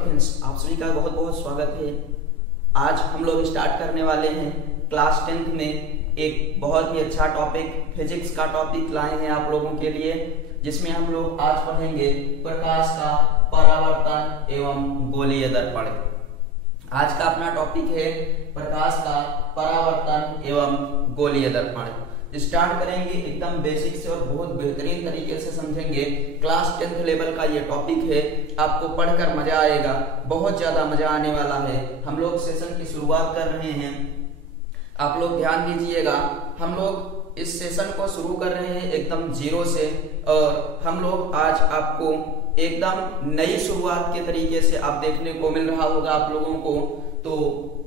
Friends, आप सभी का बहुत बहुत स्वागत है। आज हम लोग स्टार्ट करने वाले हैं क्लास 10th में एक बहुत ही अच्छा टॉपिक, फिजिक्स का टॉपिक लाए हैं आप लोगों के लिए, जिसमें हम लोग आज पढ़ेंगे प्रकाश का परावर्तन एवं गोलीय दर्पण। आज का अपना टॉपिक है प्रकाश का परावर्तन एवं गोलीय दर्पण। स्टार्ट करेंगे एकदम बेसिक से और बहुत बेहतरीन तरीके से समझेंगे। क्लास 10th लेवल का ये टॉपिक है, आपको पढ़कर मजा आएगा, बहुत ज्यादा मजा आने वाला है। हम लोग सेशन की शुरुआत कर रहे हैं, आप लोग ध्यान दीजिएगा। हम लोग इस सेशन को शुरू कर रहे हैं एकदम जीरो से, और हम लोग आज आपको एकदम नई शुरुआत के तरीके से आप देखने को मिल रहा होगा आप लोगों को। तो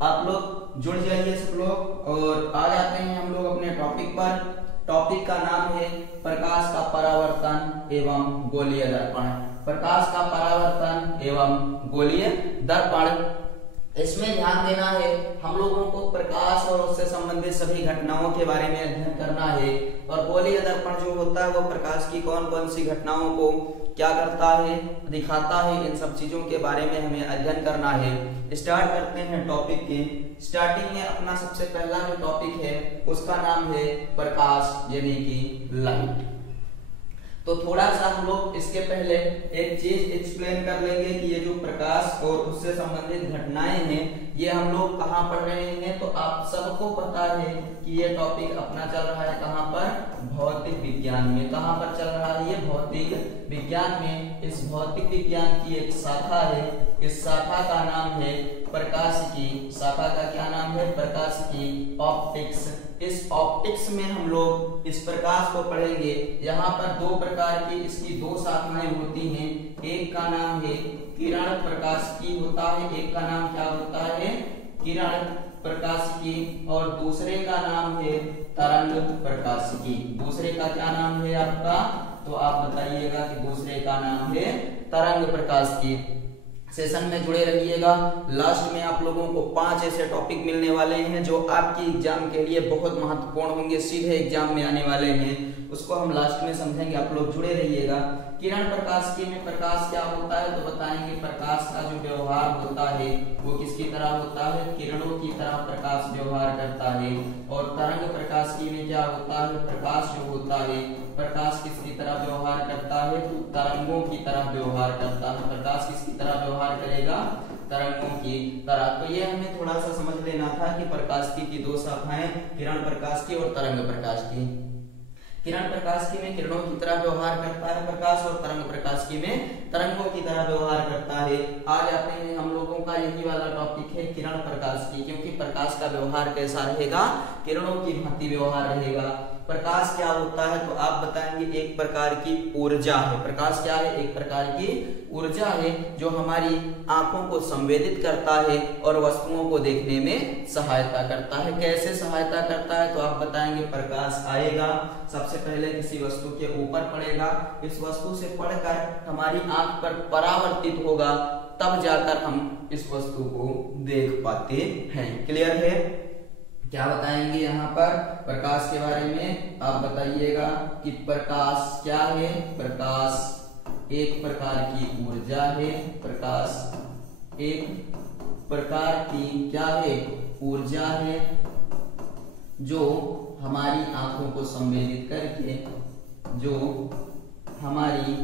आप लोग जुड़ जाइए सब लोग, और आ जाते हैं हम लोग अपने टॉपिक पर। टॉपिक का नाम है प्रकाश का परावर्तन एवं गोलीय दर्पण। प्रकाश का परावर्तन एवं गोलीय दर्पण, इसमें ध्यान देना है, हम लोगों को प्रकाश और उससे संबंधित सभी घटनाओं के बारे में अध्ययन करना है। और गोलीय दर्पण जो होता है वो प्रकाश की कौन कौन सी घटनाओं को क्या करता है, दिखाता है, इन सब चीजों के बारे में हमें अध्ययन करना है। स्टार्ट करते हैं टॉपिक के। स्टार्टिंग में अपना सबसे पहला जो टॉपिक है उसका नाम है प्रकाश, यानी कि लाइट। तो थोड़ा सा हम लोग इसके पहले एक चीज एक्सप्लेन कर लेंगे कि ये जो प्रकाश और उससे संबंधित घटनाएं हैं ये हम लोग कहाँ पढ़ रहे हैं। तो आप सबको पता है कि ये टॉपिक अपना चल रहा है कहाँ पर, भौतिक विज्ञान में। कहाँ पर चल रहा है ये, भौतिक विज्ञान में। इस भौतिक विज्ञान की एक शाखा है, इस शाखा का नाम है प्रकाशिकी। शाखा का क्या नाम है, प्रकाशिकी, ऑप्टिक्स। इस ऑप्टिक्स में हम लोग इस प्रकाश को पढ़ेंगे। यहाँ पर दो प्रकार की इसकी दो शाखाएं होती हैं। एक का नाम है किरण प्रकाशिकी होता है, एक का नाम क्या होता है, किरण प्रकाशिकी, और दूसरे का नाम है तरंग प्रकाशिकी। दूसरे का क्या नाम है आपका, तो आप बताइएगा कि दूसरे का नाम है तरंग प्रकाशिकी। सेशन में जुड़े रहिएगा। लास्ट में आप लोगों को 5 ऐसे टॉपिक मिलने वाले हैं जो आपकी एग्जाम के लिए बहुत महत्वपूर्ण होंगे, सीधे एग्जाम में आने वाले हैं। उसको हम लास्ट में समझेंगे, आप लोग जुड़े रहिएगा। किरण प्रकाशिकी में प्रकाश क्या होता है तो बताएंगे। प्रकाश का जो व्यवहार होता है वो किसकी तरह होता है, किरणों की तरह प्रकाश व्यवहार करता है। और तरंग प्रकाशिकी में क्या होता है, प्रकाश जो होता है, प्रकाश किसकी तरह व्यवहार करता है, तो तरंगों की तरह व्यवहार करता है। प्रकाश किसकी तरह व्यवहार करेगा, तरंगों की तरह। तो ये हमें थोड़ा सा समझ लेना था कि प्रकाशिकी की दो शाखाएं, किरण प्रकाशिकी और तरंग प्रकाशिकी। किरण प्रकाशिकी में किरणों की तरह व्यवहार करता है प्रकाश, और तरंग प्रकाशिकी में तरंगों की तरह व्यवहार करता है। आ जाते हैं हम लोगों का यही वाला टॉपिक है किरण प्रकाशिकी, क्योंकि प्रकाश का व्यवहार कैसा रहेगा, किरणों की भांति व्यवहार रहेगा। प्रकाश क्या होता है तो आप बताएंगे एक प्रकार की ऊर्जा है। प्रकाश क्या है, एक प्रकार की ऊर्जा है जो हमारी आंखों को संवेदित करता है और वस्तुओं को देखने में सहायता करता है। कैसे सहायता करता है तो आप बताएंगे, प्रकाश आएगा, सबसे पहले किसी वस्तु के ऊपर पड़ेगा, इस वस्तु से पड़कर हमारी आंख पर परावर्तित होगा, तब जाकर हम इस वस्तु को देख पाते हैं। क्लियर है? क्या बताएंगे यहाँ पर प्रकाश के बारे में, आप बताइएगा कि प्रकाश क्या है। प्रकाश एक प्रकार की ऊर्जा है। प्रकाश एक प्रकार की क्या है, ऊर्जा है, जो हमारी आंखों को संवेदित करके, जो हमारी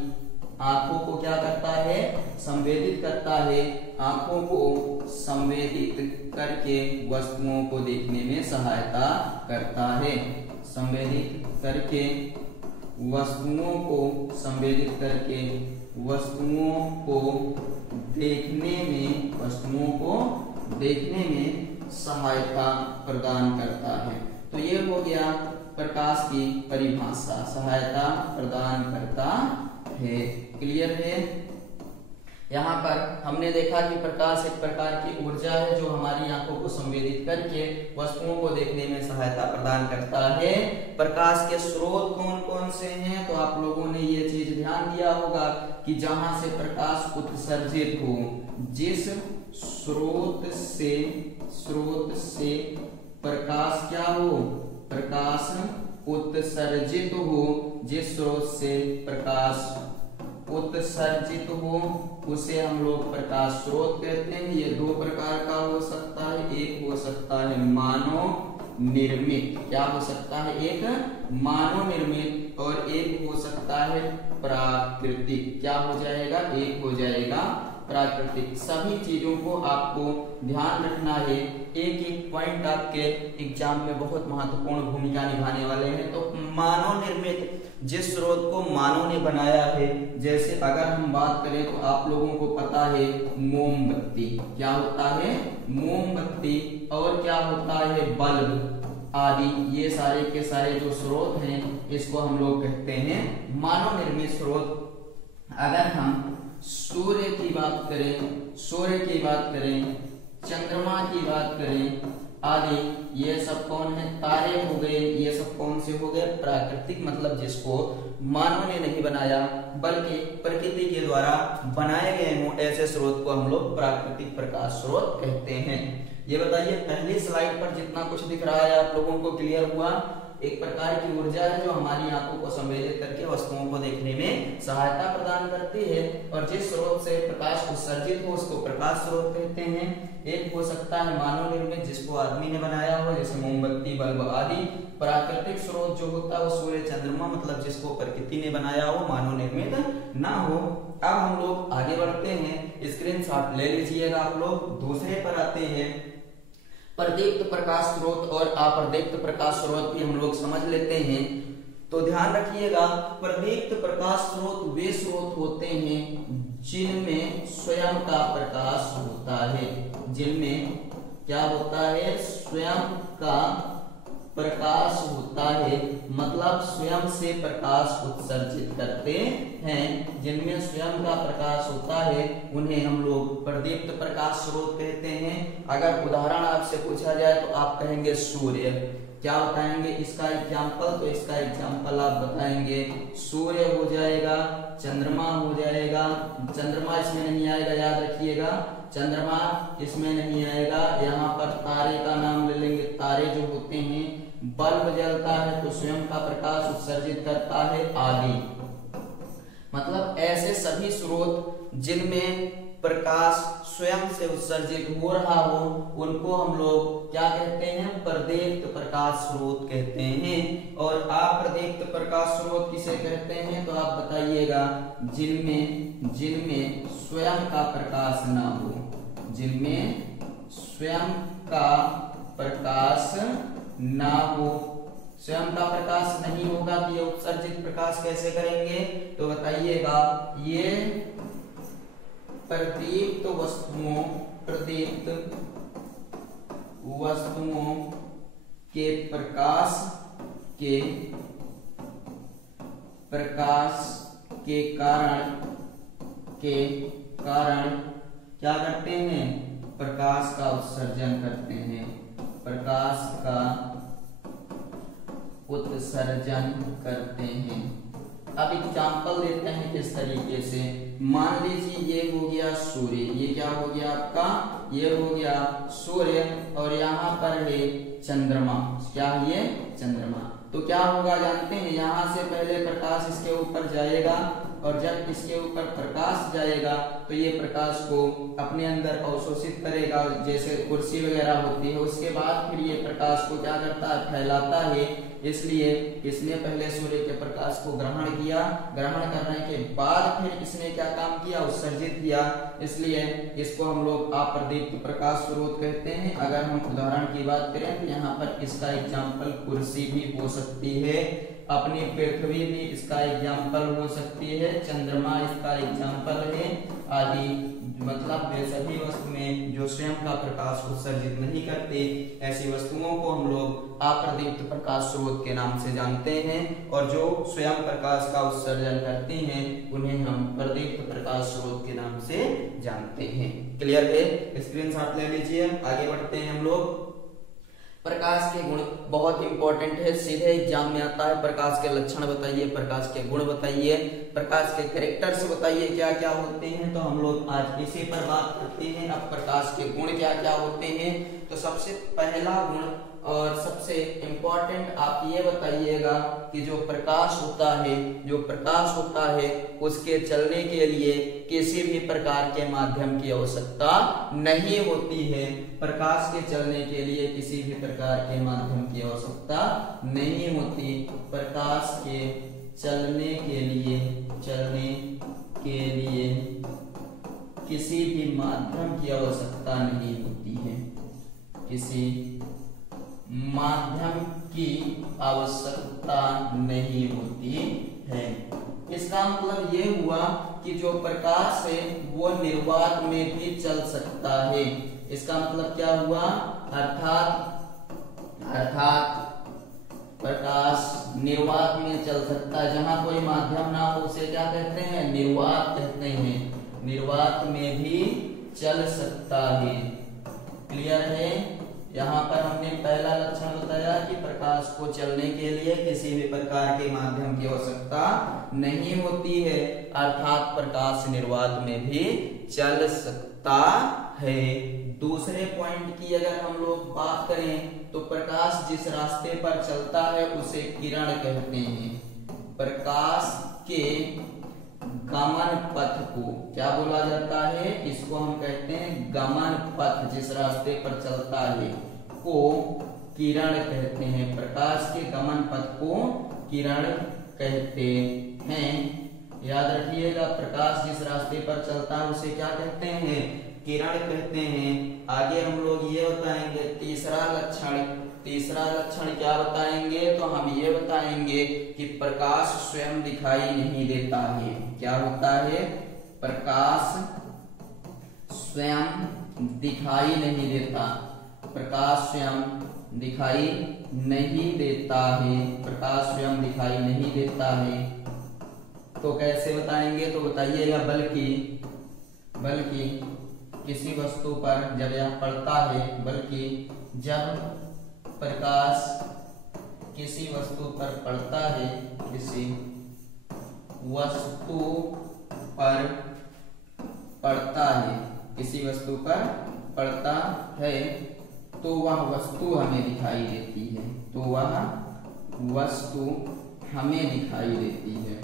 आंखों को क्या करता है, संवेदित करता है। आंखों को संवेदित करके वस्तुओं को देखने में सहायता करता है। संवेदित करके वस्तुओं को, संवेदित करके वस्तुओं को देखने में, वस्तुओं को देखने में सहायता प्रदान करता है। तो ये हो गया प्रकाश की परिभाषा, सहायता प्रदान करता है। क्लियर है? यहाँ पर हमने देखा कि प्रकाश एक प्रकार की ऊर्जा है जो हमारी आंखों को संवेदित करके वस्तुओं को देखने में सहायता प्रदान करता है। प्रकाश के स्रोत कौन कौन से हैं तो आप लोगों ने ये चीज ध्यान दिया होगा कि जहां से प्रकाश उत्सर्जित हो, जिस स्रोत से प्रकाश क्या हो, प्रकाश उत्सर्जित हो, जिस स्रोत से प्रकाश उत्सर्जित हो उसे हम लोग प्रकाश स्रोत कहते हैं। ये दो प्रकार का हो सकता है, एक हो सकता है मानव निर्मित, क्या हो सकता है, एक मानव निर्मित और एक हो सकता है प्राकृतिक। क्या हो जाएगा, एक हो जाएगा प्राकृतिक। सभी चीजों को आपको ध्यान रखना है, एक एक पॉइंट आपके एग्जाम में बहुत महत्वपूर्ण भूमिका निभाने वाले हैं। तो मानव निर्मित, जिस स्रोत को मानव ने बनाया है, जैसे अगर हम बात करें तो आप लोगों को पता है मोमबत्ती, क्या होता है, मोमबत्ती, और क्या होता है, बल्ब आदि, ये सारे के सारे जो स्रोत हैं इसको हम लोग कहते हैं मानव निर्मित स्रोत। अगर हम सूर्य की बात करें, सूर्य की बात करें, चंद्रमा की बात करें आदि, ये सब कौन है, तारे हो गए, ये सब कौन से हो गए, प्राकृतिक, मतलब जिसको मानव ने नहीं बनाया बल्कि प्रकृति के द्वारा बनाए गए हों, ऐसे स्रोत को हम लोग प्राकृतिक प्रकाश स्रोत कहते हैं। ये बताइए पहली स्लाइड पर जितना कुछ दिख रहा है आप लोगों को क्लियर हुआ? एक प्रकार की ऊर्जा है जो हमारी आंखों को संवेदित करके वस्तुओं को देखने में सहायता प्रदान करती है, और जिस स्रोत से प्रकाश उत्सर्जित हो उसको प्रकाश स्रोत कहते हैं। एक हो सकता है मानव निर्मित, जिसको आदमी ने बनाया हो, जैसे मोमबत्ती, बल्ब आदि। प्राकृतिक स्रोत जो होता है वो सूर्य, चंद्रमा, मतलब जिसको प्रकृति ने बनाया हो, मानव निर्मित ना हो। अब हम लोग आगे बढ़ते हैं, स्क्रीनशॉट ले लीजिएगा आप लोग। दूसरे पर आते हैं, प्रदीप्त प्रकाश स्रोत और अप्रदीप्त प्रकाश स्रोत भी हम लोग समझ लेते हैं। तो ध्यान रखिएगा, प्रदीप्त प्रकाश स्रोत वे स्रोत होते हैं जिनमें स्वयं का प्रकाश होता है, जिनमें क्या होता है, स्वयं का प्रकाश होता है, मतलब स्वयं से प्रकाश उत्सर्जित करते हैं। जिनमें स्वयं का प्रकाश होता है उन्हें हम लोग प्रदीप्त प्रकाश स्रोत कहते हैं। अगर उदाहरण आपसे पूछा जाए तो आप कहेंगे सूर्य, क्या बताएंगे इसका एग्जाम्पल? तो इसका एग्जाम्पल आप बताएंगे सूर्य हो जाएगा, चंद्रमा हो जाएगा, चंद्रमा इसमें नहीं आएगा, याद रखिएगा, चंद्रमा इसमें नहीं आएगा। यहाँ पर तारे का नाम ले लेंगे, तारे जो होते हैं, बल्ब जलता है तो स्वयं का प्रकाश उत्सर्जित करता है आदि। मतलब ऐसे सभी स्रोत जिनमें प्रकाश स्वयं से उत्सर्जित हो रहा हो उनको हम लोग क्या कहते हैं, प्रदीप्त प्रकाश स्रोत कहते हैं। और अप्रदीप्त प्रकाश स्रोत किसे कहते हैं? तो आप बताइएगा, जिनमें स्वयं का प्रकाश ना हो, जिनमें स्वयं का प्रकाश ना हो। स्वयं का प्रकाश नहीं होगा तो ये उत्सर्जित प्रकाश कैसे करेंगे? तो बताइएगा, ये प्रदीप्त वस्तुओं के प्रकाश के कारण क्या करते हैं, प्रकाश का उत्सर्जन करते हैं, प्रकाश का उत्सर्जन करते हैं। अब एग्जाम्पल देते हैं किस तरीके से। मान लीजिए ये हो गया सूर्य, ये क्या हो गया आपका, ये हो गया सूर्य, और यहाँ पर है चंद्रमा, क्या है ये, चंद्रमा। तो क्या होगा जानते हैं, यहाँ से पहले प्रकाश इसके ऊपर जाएगा, और जब इसके ऊपर प्रकाश जाएगा तो ये प्रकाश को अपने अंदर अवशोषित करेगा, जैसे कुर्सी वगैरह होती है। उसके बाद फिर ये प्रकाश को क्या करता है, फैलाता है। इसलिए इसने पहले सूर्य के प्रकाश को ग्रहण किया, ग्रहण करने के बाद फिर इसने क्या काम किया, उत्सर्जित किया। इसलिए इसको हम लोग अप्रदीप्त प्रकाश स्रोत कहते हैं। अगर हम उदाहरण की बात करें तो यहाँ पर इसका एग्जाम्पल कुर्सी भी हो सकती है, अपनी पृथ्वी भी इसका एग्जाम्पल हो सकती है, चंद्रमा इसका एग्जाम्पल है आदि। मतलब वे सभी वस्तुएं जो स्वयं का प्रकाश उत्सर्जित नहीं करते, ऐसी वस्तुओं को हम लोग अप्रदीप्त प्रकाश स्रोत के नाम से जानते हैं, और जो स्वयं प्रकाश का उत्सर्जन करती हैं उन्हें हम प्रदीप्त प्रकाश स्रोत के नाम से जानते हैं। क्लियर है? स्क्रीनशॉट ले लीजिए, आगे बढ़ते हैं हम लोग। प्रकाश के गुण बहुत इंपॉर्टेंट है, सीधे एग्जाम में आता है। प्रकाश के लक्षण बताइए, प्रकाश के गुण बताइए, प्रकाश के कैरेक्टर्स बताइए क्या क्या होते हैं। तो हम लोग आज इसी पर बात करते हैं। अब प्रकाश के गुण क्या क्या होते हैं। तो सबसे पहला गुण और सबसे इम्पोर्टेंट आप ये बताइएगा कि जो प्रकाश होता है उसके चलने के लिए किसी भी प्रकार के माध्यम की आवश्यकता नहीं होती है। प्रकाश के चलने के लिए किसी भी प्रकार के माध्यम की आवश्यकता नहीं होती। प्रकाश के चलने के लिए किसी भी माध्यम की आवश्यकता नहीं होती है। किसी माध्यम की आवश्यकता नहीं होती है। इसका मतलब ये हुआ कि जो प्रकाश है वो निर्वात में भी चल सकता है। इसका मतलब क्या हुआ? अर्थात प्रकाश निर्वात में चल सकता है। जहां कोई माध्यम ना हो उसे क्या कहते हैं? निर्वात कहते हैं। निर्वात में भी चल सकता है। क्लियर है? यहाँ पर हमने पहला लक्षण बताया कि प्रकाश को चलने के लिए किसी भी प्रकार के माध्यम की आवश्यकता नहीं होती है, अर्थात प्रकाश निर्वात में भी चल सकता है। दूसरे पॉइंट की अगर हम लोग बात करें तो प्रकाश जिस रास्ते पर चलता है उसे किरण कहते हैं। प्रकाश के गमन पथ को क्या बोला जाता है? इसको हम कहते हैं गमन पथ। जिस रास्ते पर चलता है को किरण कहते हैं। प्रकाश के गमन पथ को किरण कहते हैं। याद रखिएगा, प्रकाश जिस रास्ते पर चलता है उसे क्या कहते हैं? किरण कहते हैं। आगे हम लोग ये बताएंगे तीसरा लक्षण क्या बताएंगे? तो हम ये बताएंगे कि प्रकाश स्वयं दिखाई नहीं देता है। क्या होता है? प्रकाश स्वयं दिखाई नहीं देता। प्रकाश स्वयं दिखाई नहीं देता है। प्रकाश स्वयं दिखाई नहीं देता है। तो कैसे बताएंगे? तो बताइएगा, बल्कि किसी वस्तु पर जब यह पड़ता है, बल्कि जब प्रकाश किसी वस्तु पर पड़ता है, किसी वस्तु पर पड़ता है, किसी वस्तु पर पड़ता है तो वह वस्तु हमें दिखाई देती है। तो वह वस्तु हमें दिखाई देती है।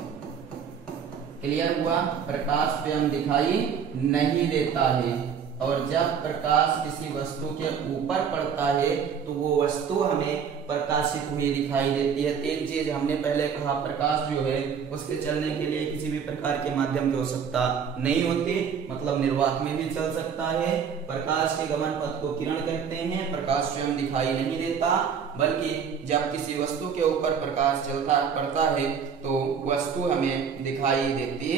क्लियर हुआ? प्रकाश स्वयं दिखाई नहीं देता है, और जब प्रकाश किसी वस्तु के ऊपर पड़ता है तो वो वस्तु हमें प्रकाशित हुई दिखाई देती है। तीन चीज हमने पहले कहा, प्रकाश जो है उसके चलने के लिए किसी भी प्रकार के माध्यम की आवश्यकता नहीं होती, मतलब निर्वात में भी चल सकता है। प्रकाश के गमन पथ को किरण कहते हैं। प्रकाश स्वयं दिखाई नहीं देता, बल्कि जब किसी वस्तु के ऊपर प्रकाश पड़ता है तो वस्तु हमें दिखाई देती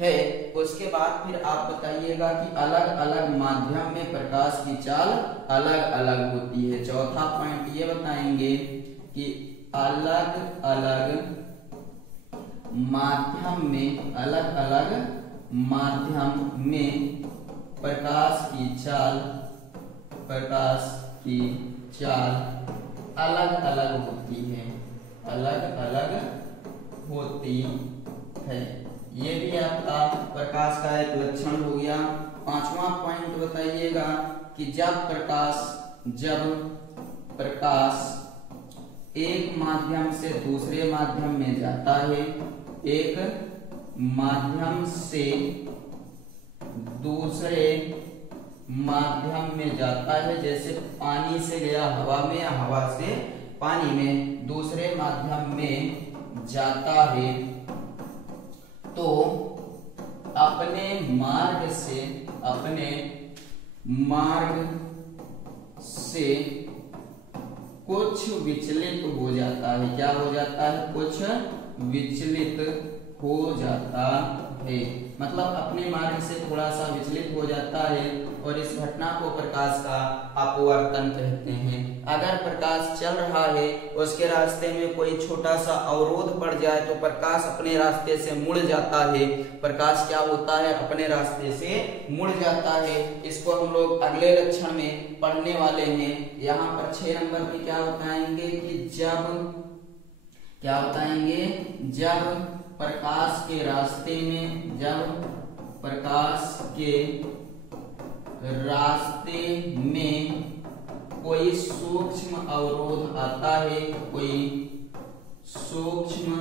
है। उसके बाद फिर आप बताइएगा कि अलग अलग माध्यम में प्रकाश की चाल अलग अलग होती है। चौथा पॉइंट ये बताएंगे कि अलग अलग माध्यम में प्रकाश की चाल अलग अलग होती है। ये भी आपका प्रकाश का एक लक्षण हो गया। पांचवा पॉइंट बताइएगा कि जब प्रकाश एक माध्यम से दूसरे माध्यम में जाता है, एक माध्यम से दूसरे माध्यम में जाता है, जैसे पानी से गया हवा में या हवा से पानी में दूसरे माध्यम में जाता है, तो अपने मार्ग से कुछ विचलित हो जाता है। क्या हो जाता है? कुछ विचलित हो जाता है, मतलब अपने मार्ग से थोड़ा सा विचलित हो जाता है, और इस घटना को प्रकाश का अपवर्तन कहते हैं। अगर प्रकाश चल रहा है, उसके रास्ते में कोई छोटा सा अवरोध पड़ जाए तो प्रकाश अपने रास्ते से मुड़ जाता है। प्रकाश क्या होता है? अपने रास्ते से मुड़ जाता है। इसको हम लोग अगले लक्षण में पढ़ने वाले हैं। यहाँ पर 6 नंबर में क्या बताएंगे कि जब प्रकाश के रास्ते में, जब प्रकाश के रास्ते में कोई सूक्ष्म अवरोध आता है, कोई सूक्ष्म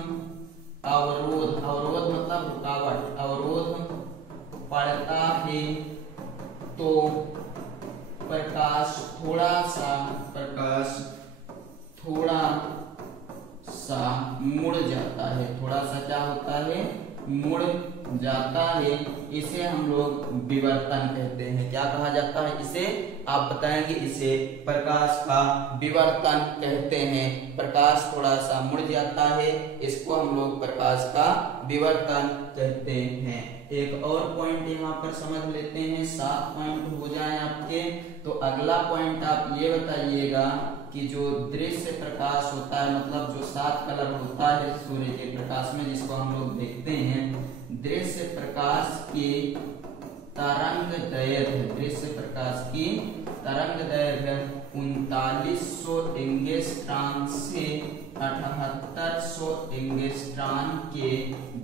अवरोध, अवरोध मतलब रुकावट, अवरोध पड़ता है तो प्रकाश थोड़ा सा मुड़ जाता है, थोड़ा सा क्या होता है, मुड़ जाता है। इसे हम लोग विवर्तन कहते हैं। क्या कहा जाता है इसे, आप बताएंगे? इसे प्रकाश का विवर्तन कहते हैं। प्रकाश थोड़ा सा मुड़ जाता है, इसको हम लोग प्रकाश का विवर्तन कहते हैं। एक और पॉइंट यहाँ पर समझ लेते हैं, 7 पॉइंट हो जाए आपके। तो अगला पॉइंट आप ये बताइएगा कि जो दृश्य प्रकाश होता है, मतलब जो 7 कलर होता है सूर्य के प्रकाश में, जिसको हम लोग देखते हैं, दृश्य प्रकाश की तरंगदैर्घ्य, दृश्य प्रकाश की तरंगदैर्घ्य 3900 एंगस्ट्रॉम से 7800 एंगस्ट्रॉम के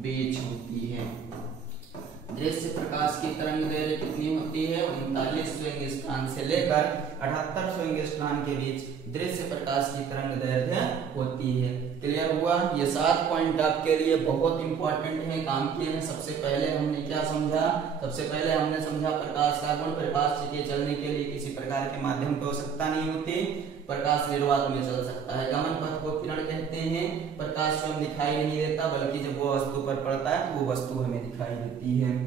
बीच होती है। दृश्य प्रकाश की तरंगदैर्घ्य कितनी होती है, 3900 एंगस्ट्रॉम से लेकर 7800 एंगस्ट्रॉम के बीच दृश्य प्रकाश की तरंगदैर्घ्य होती है। क्लियर हुआ? ये 7 पॉइंट आपके लिए बहुत इंपॉर्टेंट है, काम किए हैं। सबसे पहले हमने क्या समझा, सबसे पहले हमने समझा प्रकाश का गुण। प्रकाश के चलने के लिए किसी प्रकार के माध्यम की आवश्यकता नहीं होती, प्रकाश निर्वात में चल सकता है। गमन पथ को किरण कहते हैं। प्रकाश स्वयं दिखाई नहीं देता, बल्कि जब वो वस्तु पर पड़ता है तो वो वस्तु हमें दिखाई देती है।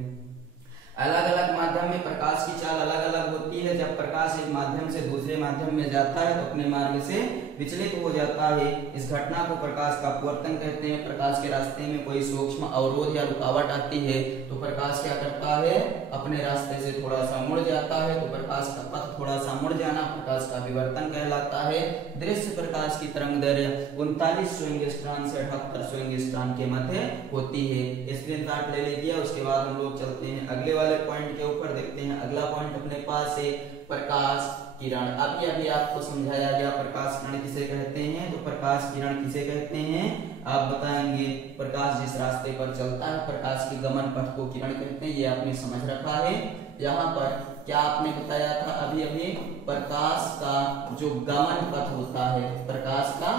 अलग अलग माध्यम में प्रकाश की चाल अलग अलग होती है। जब प्रकाश एक माध्यम से दूसरे माध्यम में जाता है तो अपने मार्ग से विचलित हो जाता है। इस घटना को प्रकाश का अपवर्तन कहते हैं। प्रकाश के रास्ते में कोई सूक्ष्म अवरोध या रुकावट आती है तो प्रकाश क्या करता है, अपने रास्ते से थोड़ा सा मुड़ जाता है। तो प्रकाश का पथ थोड़ा सा मुड़ जाना प्रकाश का विवर्तन कहलाता है। दृश्य प्रकाश की तरंगदैर्घ्य 3900 एंगस्ट्रॉम से 7800 एंगस्ट्रॉम के मध्य होती है। स्क्रीनशॉट ले लीजिए। उसके बाद हम लोग चलते हैं अगले वाले पॉइंट के ऊपर, देखते हैं अगला पॉइंट अपने पास है प्रकाश किरण। अभी आपको समझाया गया प्रकाश किरण किसे कहते हैं। तो प्रकाश किरण किसे कहते हैं आप बताएंगे? प्रकाश जिस रास्ते पर चलता है, प्रकाश के गमन पथ को किरण कहते हैं। ये आपने समझ रखा है। यहाँ पर क्या आपने बताया था अभी प्रकाश का जो गमन पथ होता है, प्रकाश का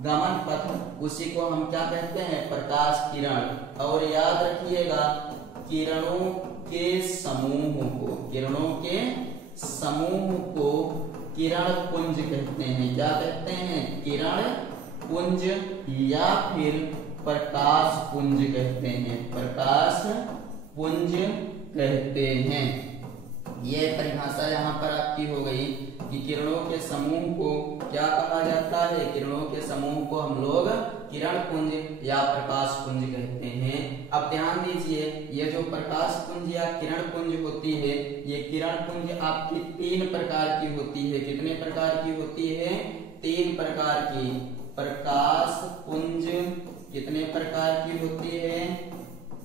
गमन पथ, उसी को हम क्या कहते हैं, प्रकाश किरण। और याद रखिएगा किरणों के समूह को, किरणों के समूह को किरण पुंज कहते हैं। क्या कहते हैं? किरण पुंज या फिर प्रकाश पुंज कहते हैं, प्रकाश पुंज कहते हैं। यह परिभाषा यहाँ पर आपकी हो गई कि किरणों के समूह को क्या कहा जाता है, किरणों के समूह को हम लोग किरण पुंज या प्रकाश पुंज कहते हैं। अब ध्यान दीजिए, ये जो प्रकाश पुंज या किरण पुंज होती है, ये किरण पुंज आपकी 3 प्रकार की होती है। कितने प्रकार की होती है? 3 प्रकार की। प्रकाश पुंज कितने प्रकार की होती है?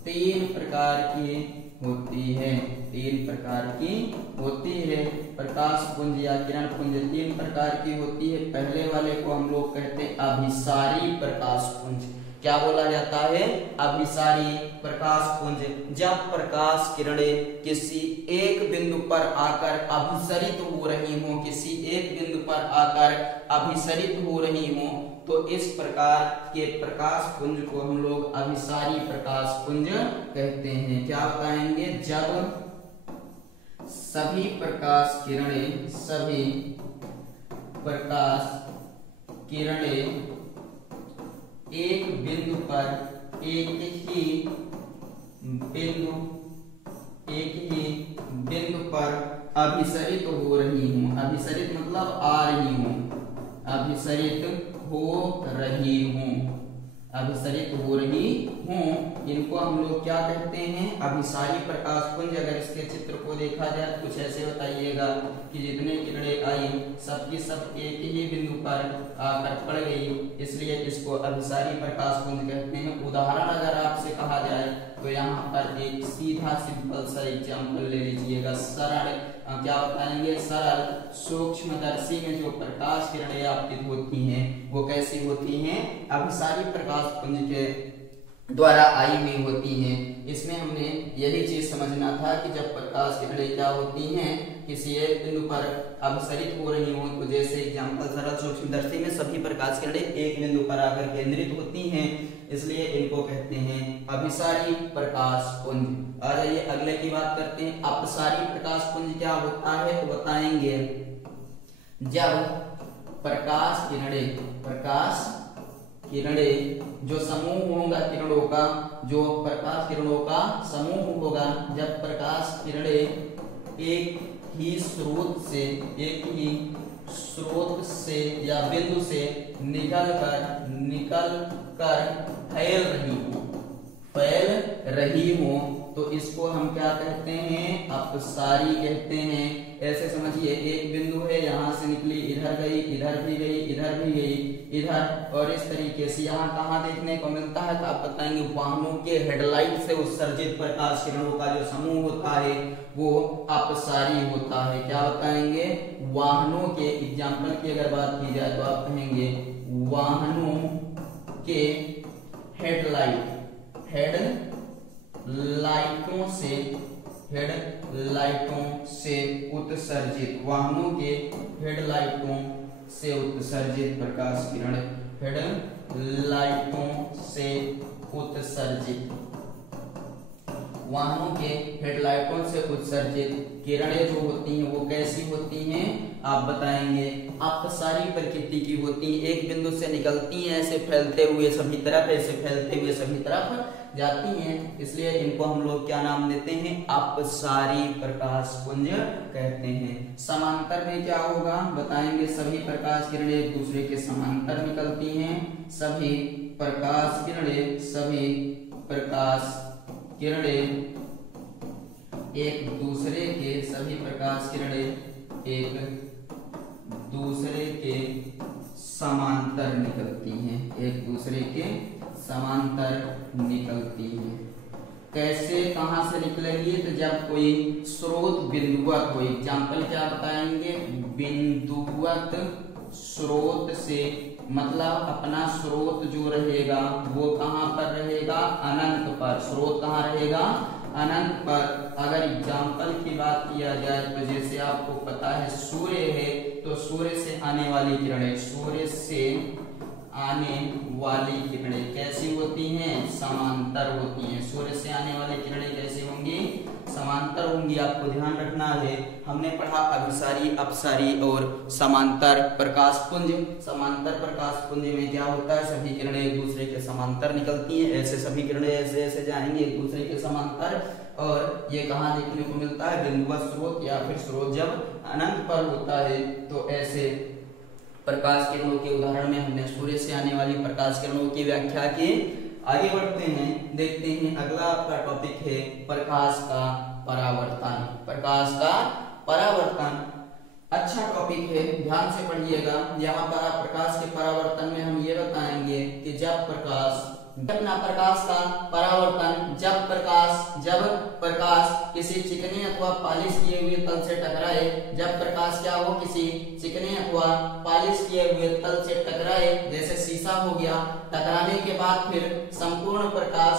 3 प्रकार की होती है, 3 प्रकार की होती है। प्रकाश पुंज या किरण पुंज 3 प्रकार की होती है। पहले वाले को हम लोग कहते हैं अभिसारी प्रकाश पुंज। क्या बोला जाता है? अभिसारी प्रकाश पुंज। जब प्रकाश किरणें किसी एक बिंदु पर आकर अभिसरित हो रही हो, किसी एक बिंदु पर आकर अभिसरित हो रही हो, तो इस प्रकार के प्रकाश पुंज को हम लोग अभिसारी प्रकाश पुंज कहते हैं। क्या बताएंगे? जब सभी प्रकाश किरणें, सभी प्रकाश किरणें एक बिंदु पर एक ही बिंदु पर अभिसरित हो रही हूँ। अभिसरित मतलब आ रही हूँ, अभिसरित हो रही हूँ, अभिसरित हो रही हूँ, इनको हम लोग क्या कहते हैं? अभिसारी प्रकाश पुंज। अगर इसके चित्र को देखा जाए तो कुछ ऐसे बताइएगा कि जितने किरणें आई सबकी सब एक ही बिंदु पर आकर पड़ गई, इसलिए इसको अभिसारी प्रकाश पुंज कहते हैं। उदाहरण अगर आपसे कहा जाए तो यहाँ पर एक सीधा सिंपल सा एग्जाम्पल ले लीजिएगा। सरल क्या बताएंगे? सरल सूक्ष्मदर्शी में जो प्रकाश किरणें आपतित होती हैं वो कैसी होती हैं? अभिसारी प्रकाश पुंज के द्वारा आई हुई होती हैं। इसमें हमने यही चीज समझना था कि जब प्रकाश किरणें क्या होती हैं, किसी एक बिंदु पर अभिसरित हो रही हो, तो जैसे एग्जांपल सरल सूक्ष्मदर्शी में सभी प्रकाश किरणें एक बिंदु पर आकर केंद्रित होती हैं, इसलिए इनको कहते हैं अभिसारी प्रकाश पुंज। आ जाइए अगले की बात करते हैं। अपसारी प्रकाश पुंज क्या होता है, तो बताएंगे जब प्रकाश किरणें जो समूह होगा किरणों का, जो प्रकाश किरणों का समूह होगा, जब प्रकाश किरणें एक ही स्रोत से या बिंदु से निकल कर फैल रही हो, तो इसको हम क्या कहते हैं, अपसारी कहते हैं। ऐसे समझिए एक बिंदु है, यहाँ से निकली, इधर गई, इधर भी गई, इधर भी गई, इधर, और इस तरीके से यहाँ कहाँ देखने को मिलता है, तो आप बताएंगे वाहनों के हेडलाइट से उत्सर्जित प्रकाश किरणों का जो समूह होता है वो अपसारी होता है। क्या बताएंगे, वाहनों के एग्जाम्पल की अगर बात की जाए तो आप कहेंगे वाहनों के हेडलाइटों से उत्सर्जित, वाहनों के हेडलाइटों से उत्सर्जित प्रकाश किरण, हेडलाइटों से उत्सर्जित, वाहनों के हेडलाइटों से उत्सर्जित किरणें जो होती हैं वो कैसी होती हैं, आप बताएंगे अपसारी प्रकृति की होती हैं। एक बिंदु से निकलती हैं, ऐसे फैलते हुए सभी तरफ, ऐसे फैलते हुए सभी तरफ जाती हैं, इसलिए इनको हम लोग क्या नाम देते हैं, अपसारी प्रकाश पुंज कहते हैं। समांतर में क्या होगा, बताएंगे सभी प्रकाश किरणें एक दूसरे के समांतर निकलती हैं, सभी प्रकाश किरणें एक दूसरे के समांतर निकलती हैं, एक दूसरे के समांतर निकलती हैं। कैसे, कहां से निकलेंगी, तो जब कोई स्रोत बिंदुवत हो, एग्जाम्पल क्या बताएंगे, बिंदुवत स्रोत से, मतलब अपना स्रोत जो रहेगा वो कहां पर रहेगा, अनंत पर। स्रोत कहां रहेगा, अनंत पर। अगर एग्जाम्पल की बात किया जाए तो जैसे आपको पता है सूर्य है, तो सूर्य से आने वाली किरणें, सूर्य से आने वाली किरणें कैसी होती हैं, समांतर होती हैं। सूर्य से आने वाली किरणें कैसी होंगी, समांतर होंगी। आपको ध्यान रखना है, हमने पढ़ा अभिसारी, अपसारी और समांतर प्रकाश पुंज। समांतर प्रकाश पुंज में क्या होता है, सभी किरणें एक दूसरे के समांतर निकलती हैं, ऐसे सभी किरणें ऐसे ऐसे जाएंगी एक दूसरे के समांतर, और ये कहाँ देखने को मिलता है, बिंदुवत स्रोत या फिर स्रोत जब अनंत पर होता है, तो ऐसे प्रकाश किरणों के उदाहरण में हमने सूर्य से आने वाली प्रकाश किरणों की व्याख्या की। आगे बढ़ते हैं, देखते हैं अगला आपका टॉपिक है प्रकाश का परावर्तन। प्रकाश का परावर्तन अच्छा टॉपिक है, ध्यान से पढ़िएगा। यहाँ पर प्रकाश के परावर्तन में हम ये बताएंगे कि जब प्रकाश का परावर्तन, जब प्रकाश किसी चिकने अथवा पालिश किए हुए तल से टकराए, जब प्रकाश क्या हो, किसी चिकने अथवा पालिश किए हुए तल से टकराए, जैसे शीशा हो गया, टकराने के बाद फिर संपूर्ण प्रकाश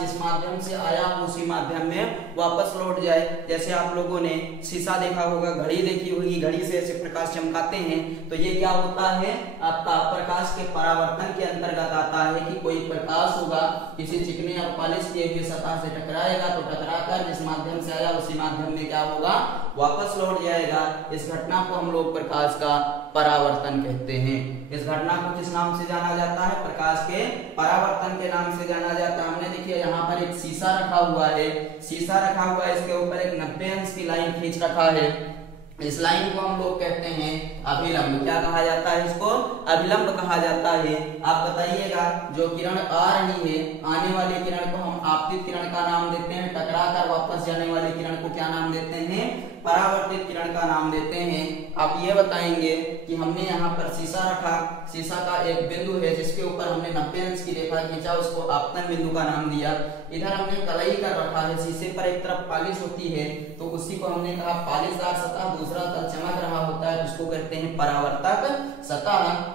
जिस माध्यम से आया उसी माध्यम में वापस लौट जाए। जैसे आप लोगों ने शीशा देखा होगा, घड़ी देखी होगी, घड़ी से ऐसे प्रकाश चमकाते हैं, तो ये क्या होता है, आपका प्रकाश के परावर्तन के अंतर्गत आता है कि कोई प्रकाश होगा, किसी चिकने और पालिश किए हुए सतह से टकराएगा, तो टकराकर जिस माध्यम से आया उसी माध्यम में क्या होगा, वापस लौट जाएगा। इस घटना को हम लोग प्रकाश का परावर्तन कहते हैं। इस घटना को किस नाम से जाना जाता है, प्रकाश के परावर्तन के नाम से जाना जाता है। हमने देखिए यहाँ पर एक शीशा रखा हुआ है, इसके ऊपर एक 90 अंश की लाइन खींच रखा है। इस लाइन को हम लोग कहते हैं अभिलंब। क्या कहा जाता है, इसको अभिलंब कहा जाता है। आप बताइएगा, जो किरण आ रही है, आने वाली किरण को हम आपतित किरण का नाम देते हैं, टकरा कर वापस जाने वाली किरण को क्या नाम देते हैं, परावर्तित किरण का नाम देते हैं। आप ये बताएंगे कि हमने यहाँ पर शीशा रखा, शीशा का एक बिंदु है जिसके ऊपर हमने 90 अंश की रेखा खींचा, उसको आपतन बिंदु का नाम दिया। इधर हमने कलई कर रखा है, शीशे पर एक तरफ पालिश होती है, तो उसी को हमने कहा पालिशदार सतह, दूसरा तल चमक रहा होता है, जिसको कहते हैं परावर्तक सतह।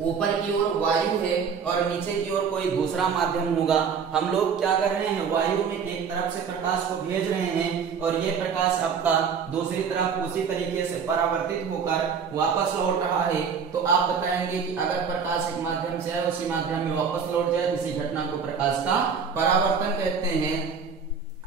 ऊपर की ओर वायु है और नीचे की ओर कोई दूसरा माध्यम होगा। हम लोग क्या कर रहे हैं, वायु में एक तरफ से प्रकाश को भेज रहे हैं और ये प्रकाश आपका दूसरी तरफ उसी तरीके से परावर्तित होकर वापस लौट रहा है। तो आप बताएंगे कि अगर प्रकाश एक माध्यम से है उसी माध्यम में वापस लौट जाए, इसी घटना को प्रकाश का परावर्तन कहते हैं।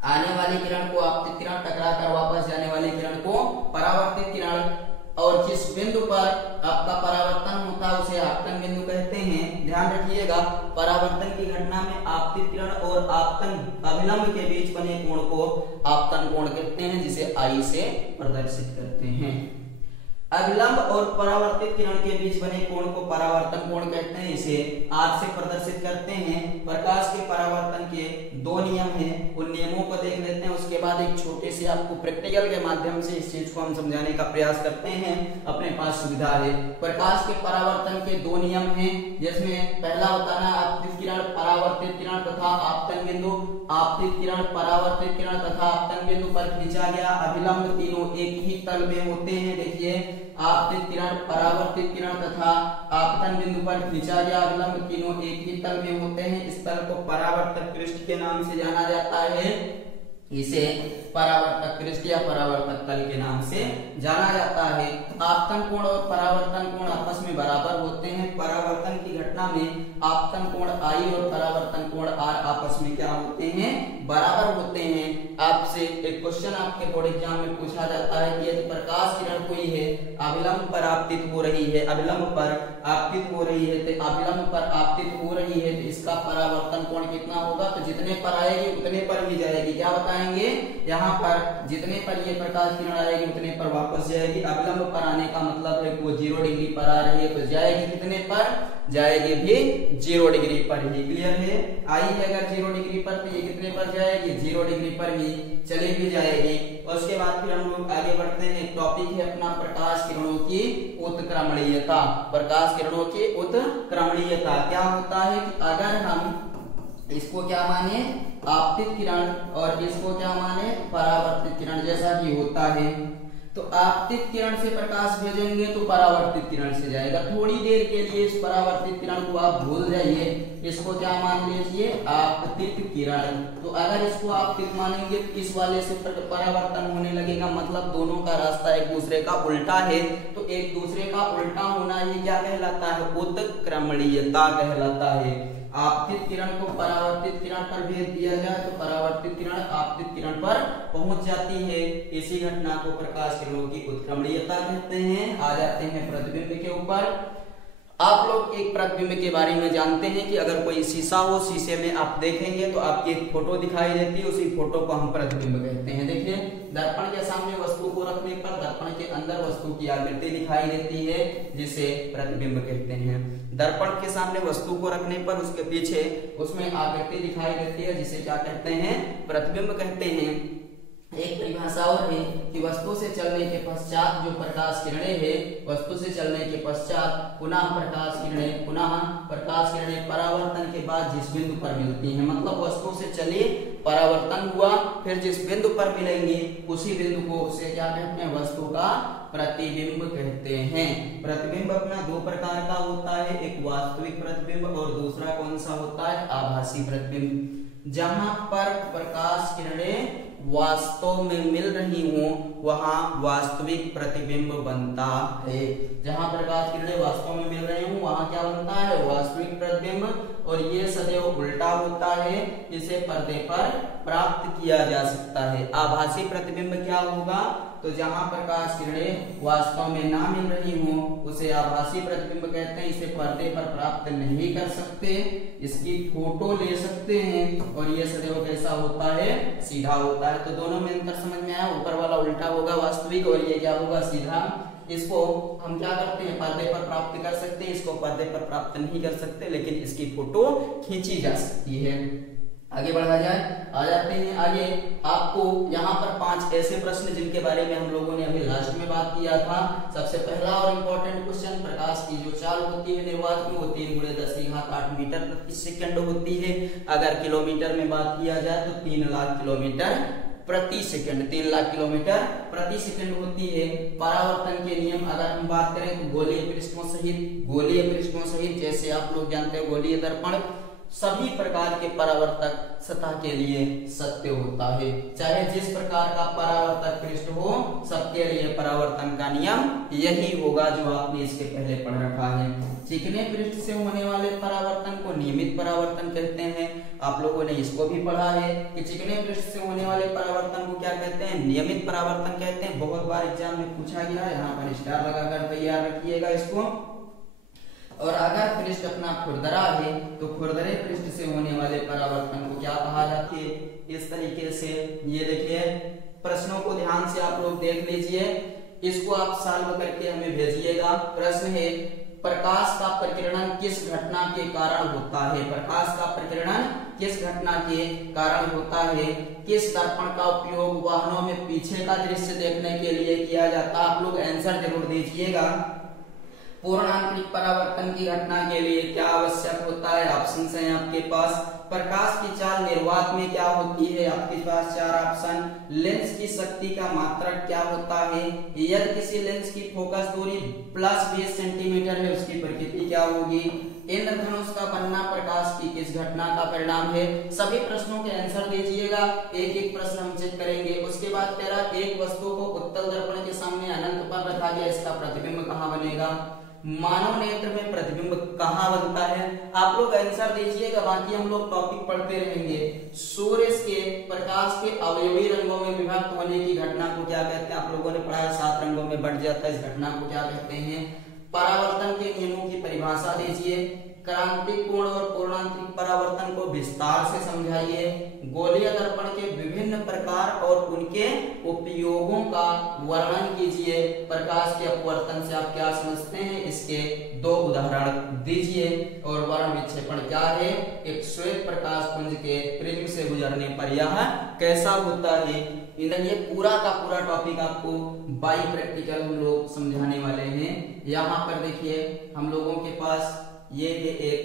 आने वाली किरण को आपतित किरण, टकरा कर वापस जाने वाली किरण को परावर्तित किरण, और जिस बिंदु पर आपका परावर्तन होता है उसे आपतन बिंदु कहते हैं। ध्यान रखिएगा, परावर्तन की घटना में आपतित किरण और आपतन अभिलंब के बीच बने कोण को आपतन कोण कहते हैं, जिसे आई से प्रदर्शित करते हैं। अभिलंब और परावर्तित किरण के बीच बने कोण को परावर्तन कोण कहते हैं, इसे आर से प्रदर्शित करते हैं। प्रकाश के परावर्तन के दो नियम हैं, उन नियमों को देख लेते हैं, उसके बाद एक छोटे से आपको प्रैक्टिकल के माध्यम से इस चीज को हम समझाने का प्रयास करते हैं, अपने पास सुविधा है। प्रकाश के परावर्तन के दो नियम हैं, जिसमें पहला होता है आपतित किरण, परावर्तित किरण तथा आपतन बिंदु। आपतित किरण, परावर्तित किरण तथा आपतन बिंदु पर खींचा गया अभिलंब तीनों एक ही तल में होते हैं। देखिए, आपतित किरण, परावर्तित किरण तथा आपतन बिंदु पर खींचा गया अभिलंब तीनों एक ही तल में होते हैं। इस तल को परावर्तक पृष्ठ के नाम से जाना जाता है, इसे परावर्तक पृष्ठ या परावर्तक तल के नाम से जाना जाता है। आपतन कोण और परावर्तन कोण आपस में बराबर होते हैं। परावर्तन की घटना में आपतन कोण आई और परावर्तन कोण आर आपस में क्या होते हैं, बराबर होते हैं। आपसे एक क्वेश्चन आपके बोर्ड एग्जाम में पूछा जाता है कि यदि प्रकाश किरण कोई है, अभिलंब पर आपतित हो रही है, अभिलंब पर आपतित हो रही है, तो अभिलंब पर आपतित हो रही है तो इसका परावर्तन कोण कितना होगा, तो जितने पर आएगी उतने पर ही जाएगी। क्या बताएंगे, यहाँ पर जितने पर ये प्रकाश किरण आएगी उतने पर वापस जाएगी। अभिलंब पर आने का मतलब है कि वो 0 डिग्री पर आ रही है, तो जाएगी कितने पर, जाएगी भी 0 डिग्री पर ही। क्लियर है, आई है अगर 0 डिग्री पर तो ये कितने पर जाएगी, 0 डिग्री पर ही चली भी जाएगी। और उसके बाद फिर हम लोग आगे बढ़ते हैं, टॉपिक है अपना प्रकाश किरणों की उत्क्रमणीयता। प्रकाश किरणों की उत्क्रमणीयता क्या होता है कि अगर हम इसको क्या माने, आपतित किरण, और इसको क्या माने, परावर्तित किरण, जैसा कि होता है, तो आपतित किरण से प्रकाश भेजेंगे तो परावर्तित किरण से जाएगा। थोड़ी देर के लिए इस परावर्तित किरण को आप भूल जाइए, इसको क्या मान लीजिए, आपतित किरण। तो अगर इसको आपतित मानेंगे तो इस वाले से परावर्तन होने लगेगा, मतलब दोनों का रास्ता एक दूसरे का उल्टा है। तो एक दूसरे का उल्टा होना ये क्या कहलाता है, उत्क्रमणीयता कहलाता है। आपतित किरण को परावर्तित किरण पर भेज दिया जाए तो परावर्तित किरण आपतित किरण पर पहुंच जाती है। इसी घटना को प्रकाश किरणों की उत्क्रमणीयता कहते हैं। आ जाते हैं प्रतिबिंब के ऊपर। आप लोग एक प्रतिबिंब के बारे में जानते हैं कि अगर कोई शीशा हो, शीशे में आप देखेंगे तो आपकी एक फोटो दिखाई देती है, उसी फोटो को हम प्रतिबिंब कहते हैं। देखिए, दर्पण के सामने वस्तु को रखने पर दर्पण के अंदर वस्तु की आकृति दिखाई देती है, जिसे प्रतिबिंब कहते हैं। दर्पण के सामने वस्तु को रखने पर उसके पीछे उसमें आकृति दिखाई देती है, जिसे क्या कहते हैं, प्रतिबिंब कहते हैं। एक परिभाषा और है कि वस्तु से चलने के पश्चात जो प्रकाश किरणें है, वस्तु से चलने के पश्चात पुनः प्रकाश किरणें परावर्तन के बाद जिस बिंदु पर मिलती हैं, मतलब वस्तु से चली, परावर्तन हुआ, फिर जिस बिंदु पर मिलेंगी उसी बिंदु को उसे क्या कहते हैं, वस्तु का प्रतिबिंब कहते हैं। प्रतिबिंब अपना दो प्रकार का होता है, एक वास्तविक प्रतिबिंब और दूसरा कौन सा होता है, आभासी प्रतिबिंब। जहां पर प्रकाश किरणें वास्तव में मिल रही हो वहां वास्तविक प्रतिबिंब बनता है। जहां प्रकाश किरणें वास्तव में मिल रही हो वहां क्या बनता है, वास्तविक प्रतिबिंब। और ये सदैव उल्टा होता है, इसे पर्दे पर प्राप्त किया जा सकता है। आभासी प्रतिबिंब क्या होगा, तो जहां प्रकाश किरणें वास्तव में ना मिल रही हो उसे आभासी प्रतिबिंब कहते हैं। इसे पर्दे पर प्राप्त नहीं कर सकते, इसकी फोटो ले सकते हैं, और ये सदैव कैसा होता है, सीधा होता है। तो दोनों में अंतर समझ में आया, ऊपर वाला उल्टा होगा वास्तविक, और ये क्या होगा, सीधा। इसको हम क्या करते हैं, पर्दे पर प्राप्त कर सकते हैं, इसको पर्दे पर प्राप्त नहीं कर सकते, लेकिन इसकी फोटो खींची जा सकती है। आगे बढ़ा जाए, आ जाते हैं आगे। आपको यहाँ पर 5 ऐसे प्रश्न जिनके बारे में हम लोगों ने अभी लास्ट में बात किया था। सबसे पहला और इम्पोर्टेंट क्वेश्चन, प्रकाश की जो चाल होती है निर्वात में वो 3 × 10⁸ मीटर प्रति सेकंड होती है। अगर किलोमीटर में बात किया जाए तो 3 लाख किलोमीटर प्रति सेकंड, 3 लाख किलोमीटर प्रति सेकंड होती है। परावर्तन के नियम अगर हम बात करें तो गोलीय पृष्ठों सहित जैसे आप लोग जानते हैं गोलीय दर्पण सभी प्रकार के परावर्तक सतह के लिए सत्य होता है। चाहे जिस प्रकार का परावर्तक पृष्ठ हो, सबके लिए परावर्तन का नियम यही होगा जो आपने इसके पहले पढ़ रखा है। चिकने पृष्ठ से होने वाले परावर्तन को नियमित परावर्तन कहते हैं। आप लोगों ने इसको भी पढ़ा है कि चिकने पृष्ठ से होने वाले परावर्तन को क्या कहते हैं, नियमित परावर्तन कहते हैं। बहुत बार एग्जाम में पूछा गया है, यहाँ पर स्टार लगाकर तैयार रखिएगा इसको। और अगर पृष्ठ अपना खुरदरा है तो खुरदरे पृष्ठ से होने वाले परावर्तन को क्या कहा जाता है, इस तरीके से ये देखिए प्रश्नों को ध्यान से आप लोग देख लीजिए, इसको आप सॉल्व करके हमें भेजिएगा। प्रश्न है प्रकाश का प्रकीर्णन किस घटना के कारण होता है, प्रकाश का प्रकीर्णन किस घटना के कारण होता है, किस दर्पण का उपयोग वाहनों में पीछे का दृश्य देखने के लिए किया जाता है। आप लोग आंसर जरूर दीजिएगा। पूर्ण आंतरिक परावर्तन की घटना के लिए क्या आवश्यक होता है, ऑप्शन है आपके पास। प्रकाश की चाल निर्वात में क्या होती है, आपके पास 4 ऑप्शन। लेंस की शक्ति का मात्रक क्या होता है, यदि किसी लेंस की फोकस दूरी +20 सेंटीमीटर है उसकी प्रकृति क्या होगी। इंद्रधनुष का बनना प्रकाश की किस घटना का परिणाम है। सभी प्रश्नों के आंसर दीजिएगा, एक एक प्रश्न हम चेक करेंगे। उसके बाद कह रहा एक वस्तु को उत्तल दर्पण के सामने अनंत पर रखा गया, इसका प्रतिबिंब कहाँ बनेगा। मानव नेत्र में प्रतिबिंब कहाँ बनता है, आप लोग आंसर दीजिएगा, बाकी हम लोग टॉपिक पढ़ते रहेंगे। सूर्य के प्रकाश के अवयवी रंगों में विभक्त होने की घटना को क्या कहते हैं, आप लोगों ने पढ़ा है 7 रंगों में बंट जाता है, इस घटना को क्या कहते हैं। परावर्तन के नियमों की परिभाषा दीजिए। क्रांतिपूर्ण और पूर्णांतरिक परावर्तन को विस्तार से समझाइए। गोलीय दर्पण के विभिन्न प्रकार और उनके उपयोगों का वर्णन कीजिए। प्रकाश के अपवर्तन से आप क्या समझते हैं, इसके 2 उदाहरण दीजिए। और वर्ण विक्षेपण क्या है, एक श्वेत प्रकाश पुंज के प्रिज्म से गुजरने पर यह कैसा होता है। ये पूरा का पूरा टॉपिक आपको बाई प्रैक्टिकल हम लोग समझाने वाले हैं। यहाँ पर देखिए हम लोगों के पास ये है एक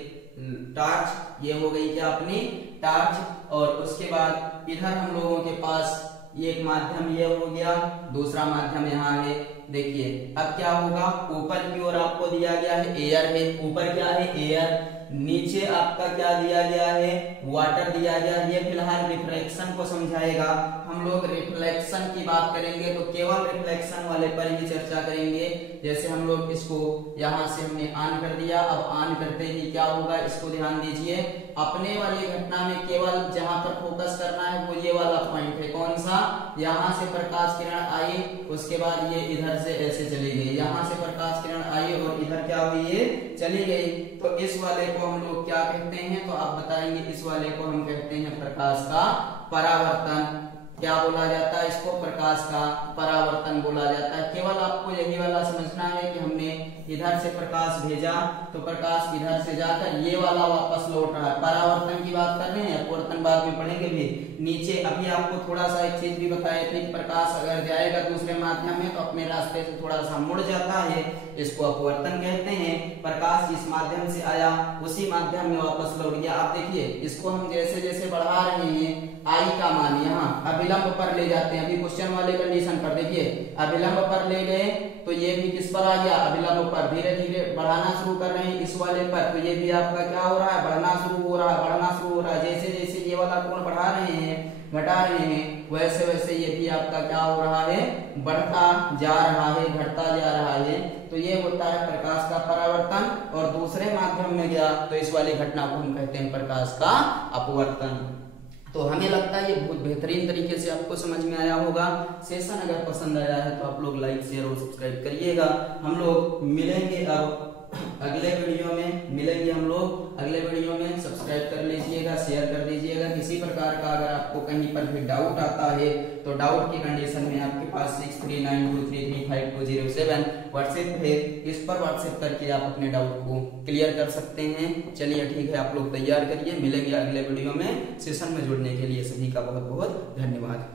टार्च, ये हो गई क्या अपनी टार्च। और उसके बाद इधर हम लोगों के पास एक माध्यम ये हो गया, दूसरा माध्यम यहाँ है। देखिए अब क्या होगा, ऊपर की ओर आपको दिया गया है एयर है, ऊपर क्या है एयर, नीचे आपका क्या दिया गया है वाटर दिया गया है। ये फिलहाल रिफ्लेक्शन को समझाएगा। हम लोग रिफ्लेक्शन की बात करेंगे तो केवल रिफ्लेक्शन वाले पर ही चर्चा करेंगे। जैसे हम लोग इसको यहाँ से हमने ऑन कर दिया, अब ऑन करते ही क्या होगा, इसको ध्यान दीजिए। अपने वाली घटना में केवल जहां पर फोकस करना है वो ये वाला पॉइंट है, कौन सा, यहाँ से प्रकाश किरण आई, उसके बाद ये इधर से ऐसे चली गई, यहाँ से प्रकाश किरण आई और इधर क्या हुई, ये चली गई। तो इस वाले को हम लोग क्या कहते हैं, तो आप बताएंगे इस वाले को हम कहते हैं प्रकाश का परावर्तन। क्या बोला जाता है इसको, प्रकाश का परावर्तन बोला जाता है। केवल आपको यही वाला समझना है कि हमने इधर से प्रकाश भेजा तो प्रकाश इधर से जाकर ये वाला वापस लौट रहा है। परावर्तन की बात कर रहे हैं, अपवर्तन बाद में पढ़ेंगे भी। नीचे अभी आपको थोड़ा सा एक चीज भी बताए थे, प्रकाश अगर जाएगा दूसरे माध्यम में तो अपने रास्ते से थोड़ा सा मुड़ जाता है, इसको अपवर्तन कहते हैं। प्रकाश जिस माध्यम से आया उसी माध्यम में वापस लौट गया। आप देखिए इसको हम जैसे जैसे बढ़ा रहे हैं, आई का मान यहाँ अभिलंब पर ले जाते हैं। अभी क्वेश्चन वाले कंडीशन पर देखिए अभिलंब पर ले गए तो ये भी किस पर आ गया, अभिलंब पर। धीरे धीरे बढ़ाना शुरू कर रहे हैं इस वाले पर, तो ये भी आपका क्या हो रहा है, बढ़ना शुरू हो रहा है, बढ़ना शुरू हो रहा है। जैसे जैसे ये वाला कोण बढ़ा रहे हैं, घटा रहे हैं, वैसे वैसे ये भी आपका क्या हो रहा है, बढ़ता जा रहा है, घटता जा रहा है। तो ये होता है प्रकाश का परावर्तन। और दूसरे माध्यम में गया तो इस वाली घटना को हम कहते हैं प्रकाश का अपवर्तन। तो हमें लगता है ये बहुत बेहतरीन तरीके से आपको समझ में आया होगा। सेशन अगर पसंद आया है तो आप लोग लाइक शेयर और सब्सक्राइब करिएगा। हम लोग मिलेंगे अब अगले वीडियो में, मिलेंगे हम लोग अगले वीडियो में। सब्सक्राइब कर लीजिएगा, शेयर कर दीजिएगा। किसी प्रकार का अगर आपको कहीं पर भी डाउट आता है तो डाउट की कंडीशन में आपके पास 6392335207 व्हाट्सएप है, इस पर व्हाट्सएप करके आप अपने डाउट को क्लियर कर सकते हैं। चलिए ठीक है, आप लोग तैयार करिए, मिलेंगे अगले वीडियो में। सेशन में जुड़ने के लिए सभी का बहुत बहुत धन्यवाद।